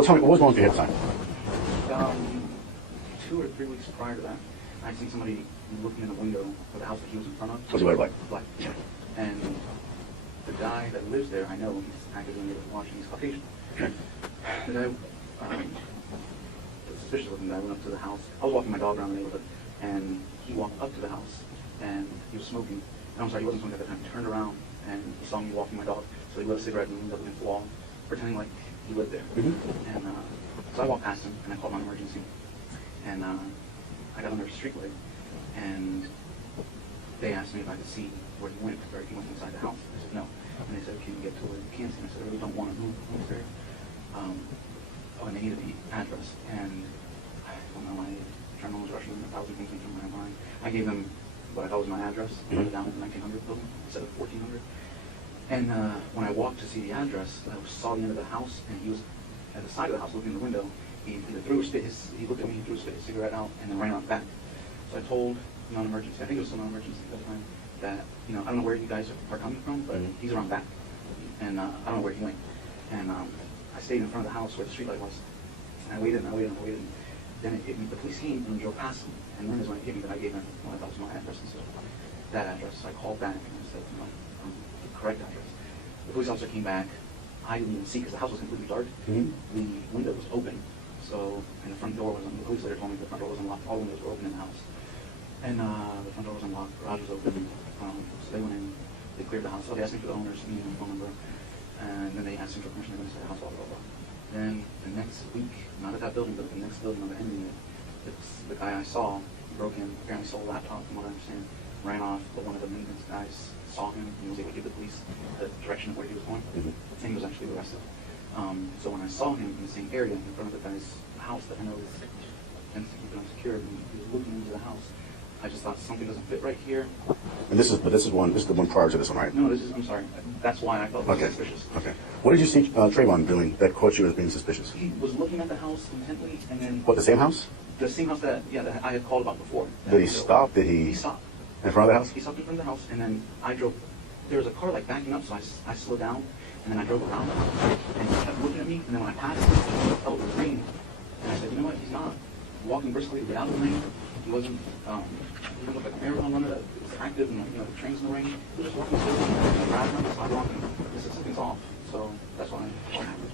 Well, tell me, what was going through your head at the time? 2 or 3 weeks prior to that, I'd seen somebody looking in the window of the house that he was in front of. Was he white or black? Black. And the guy that lives there, I know he's actively watching. He's Caucasian. Okay. The guy, the suspicious looking guy, went up to the house. I was walking my dog around the neighborhood, and he walked up to the house, and he was smoking. And I'm sorry, he wasn't smoking at the time. He turned around, and he saw me walking my dog. So he lit a cigarette and leaned up against the wall, pretending like he lived there. Mm-hmm. And so I walked past him, and I called my emergency. And I got under a streetlight, and they asked me if I could see where he went, or if he went inside the house. I said no. And they said, can you get to where you can see him? I said, I really don't want to move there. Oh, and they needed the address. And I don't know, my adrenaline was rushing, 1,000 things went through my mind. I gave them what I thought was my address. I wrote it down in the 1900 building instead of 1400. And when I walked to see the address, I saw the end of the house, and he was at the side of the house looking in the window. He looked at me, he threw his cigarette out, and then ran out back. So I told non-emergency, I think it was still non-emergency at the time, that, you know, I don't know where you guys are coming from, but he's around back. And I don't know where he went. And I stayed in front of the house where the streetlight was. And I waited. Then it hit me. The police came and drove past me. And then is when it hit me that I gave him what I thought was my address instead of that address. So I called back and I said, the correct address. The police officer came back. I didn't even see because the house was completely dark. The window was open. So, and the front door was unlocked. The police later told me the front door was unlocked. All the windows were open in the house. And the front door was unlocked. The garage was open. So they went in. They cleared the house. So they asked me for the owner's name and phone number. And then they asked me for permission to go inside the house, blah, blah, blah. Then the next week, not at that building, but the next building on the end unit, the guy I saw broke in, apparently stole a laptop, from what I understand, ran off, but one of the maintenance guys saw him and was able to give the police the direction of where he was going. And he was actually arrested. So when I saw him in the same area in front of the guy's house that I know is unsecured, and he was looking into the house, I just thought something doesn't fit right here. And this is the one prior to this one, right? No, I'm sorry. That's why I felt suspicious. Okay. What did you see Trayvon doing that caught you as being suspicious? He was looking at the house intently, and then... What, the same house? The same house that I had called about before. Did he stop? He stopped. In front of the house? He stopped in front of the house, and then I drove. There was a car like backing up, so I slowed down, and then I drove around, and he kept looking at me, and then when I passed him, oh, it was raining. And I said, you know what, he's not walking briskly without the rain. He wasn't, he didn't look like a marathon runner that was active and, you know, the trains in the rain. He was just walking slowly, and I grabbed him, so I walked him. I said, something's off. So that's why I happened.